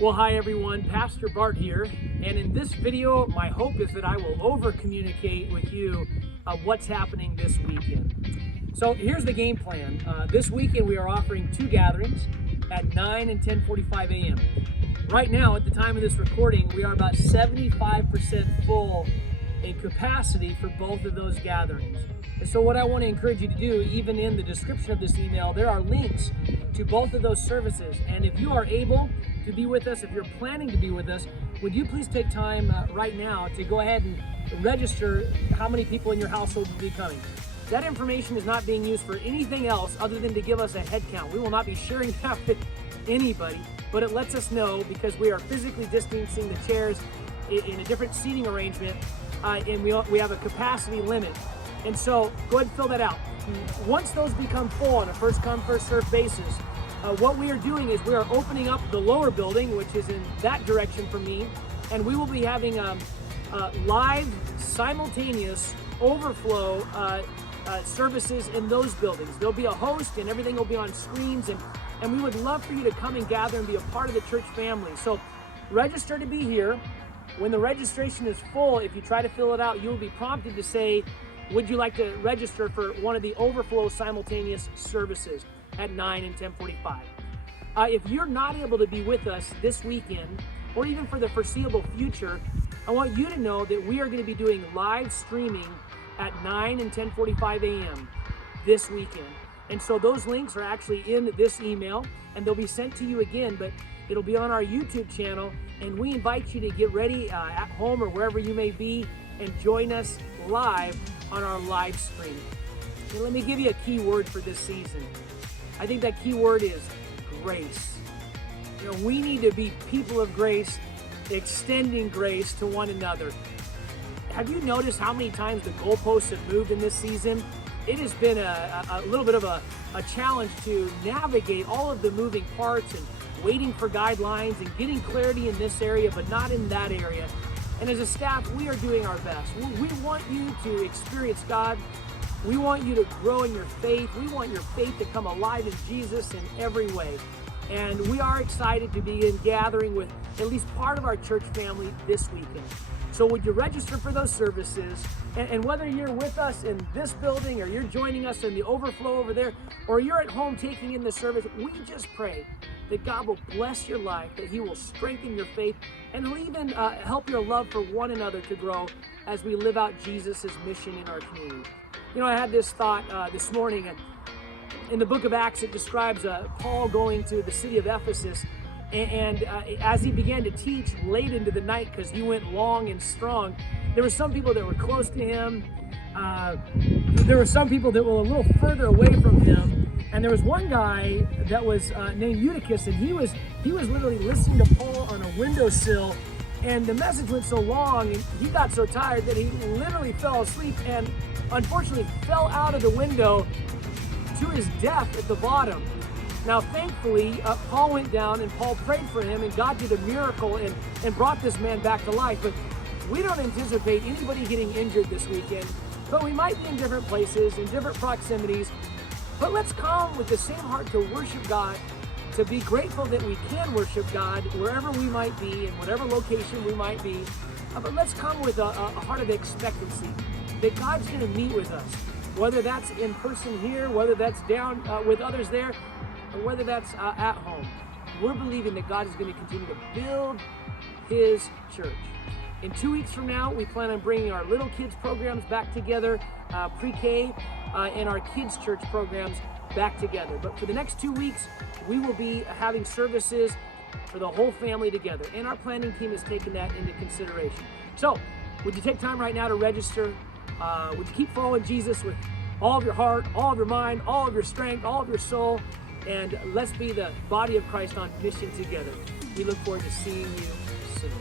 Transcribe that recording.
Well, hi everyone, Pastor Bart here, and in this video, my hope is that I will over-communicate with you what's happening this weekend. So here's the game plan. This weekend we are offering two gatherings at 9 and 10:45 a.m. Right now, at the time of this recording, we are about 75% full in capacity for both of those gatherings. And so what I want to encourage you to do, even in the description of this email, there are links to both of those services. And if you are able to be with us, if you're planning to be with us, would you please take time right now to go ahead and register how many people in your household will be coming. That information is not being used for anything else other than to give us a head count. We will not be sharing that with anybody, but it lets us know because we are physically distancing the chairs in a different seating arrangement, and we have a capacity limit. And so go ahead and fill that out. Once those become full on a first come, first served basis, what we are doing is we are opening up the lower building, which is in that direction from me, and we will be having live, simultaneous overflow services in those buildings. There'll be a host and everything will be on screens, and we would love for you to come and gather and be a part of the church family. So register to be here. When the registration is full, if you try to fill it out, you'll be prompted to say, would you like to register for one of the overflow simultaneous services at 9 and 10:45? If you're not able to be with us this weekend, or even for the foreseeable future, I want you to know that we are going to be doing live streaming at 9 and 10:45 a.m. this weekend. And so those links are actually in this email, and they'll be sent to you again, but it'll be on our YouTube channel, and we invite you to get ready at home or wherever you may be and join us live on our live stream. And let me give you a key word for this season. I think that key word is grace. You know, we need to be people of grace, extending grace to one another. Have you noticed how many times the goalposts have moved in this season? It has been a little bit of a challenge to navigate all of the moving parts and waiting for guidelines and getting clarity in this area, but not in that area. And as a staff, we are doing our best. We want you to experience God. We want you to grow in your faith. We want your faith to come alive in Jesus in every way. And we are excited to begin gathering with at least part of our church family this weekend. So would you register for those services? And whether you're with us in this building or you're joining us in the overflow over there, or you're at home taking in the service, we just pray that God will bless your life, that He will strengthen your faith, and He'll even help your love for one another to grow as we live out Jesus' mission in our community. You know, I had this thought this morning, and in the book of Acts, it describes Paul going to the city of Ephesus, and as he began to teach late into the night, because he went long and strong, there were some people that were close to him. There were some people that were a little further away from him. And there was one guy that was named Eutychus, and he was literally listening to Paul on a windowsill, and the message went so long, and he got so tired that he literally fell asleep and unfortunately fell out of the window to his death at the bottom. Now, thankfully, Paul went down and Paul prayed for him, and God did a miracle and brought this man back to life. But we don't anticipate anybody getting injured this weekend, but we might be in different places, in different proximities. But let's come with the same heart to worship God, to be grateful that we can worship God wherever we might be, in whatever location we might be. But let's come with a heart of expectancy that God's going to meet with us, whether that's in person here, whether that's down with others there, or whether that's at home. We're believing that God is going to continue to build His church. In 2 weeks from now, we plan on bringing our little kids programs back together, pre-K, and our kids church programs back together. But for the next 2 weeks, we will be having services for the whole family together. And our planning team has taken that into consideration. So, would you take time right now to register? Would you keep following Jesus with all of your heart, all of your mind, all of your strength, all of your soul? And let's be the body of Christ on mission together. We look forward to seeing you soon.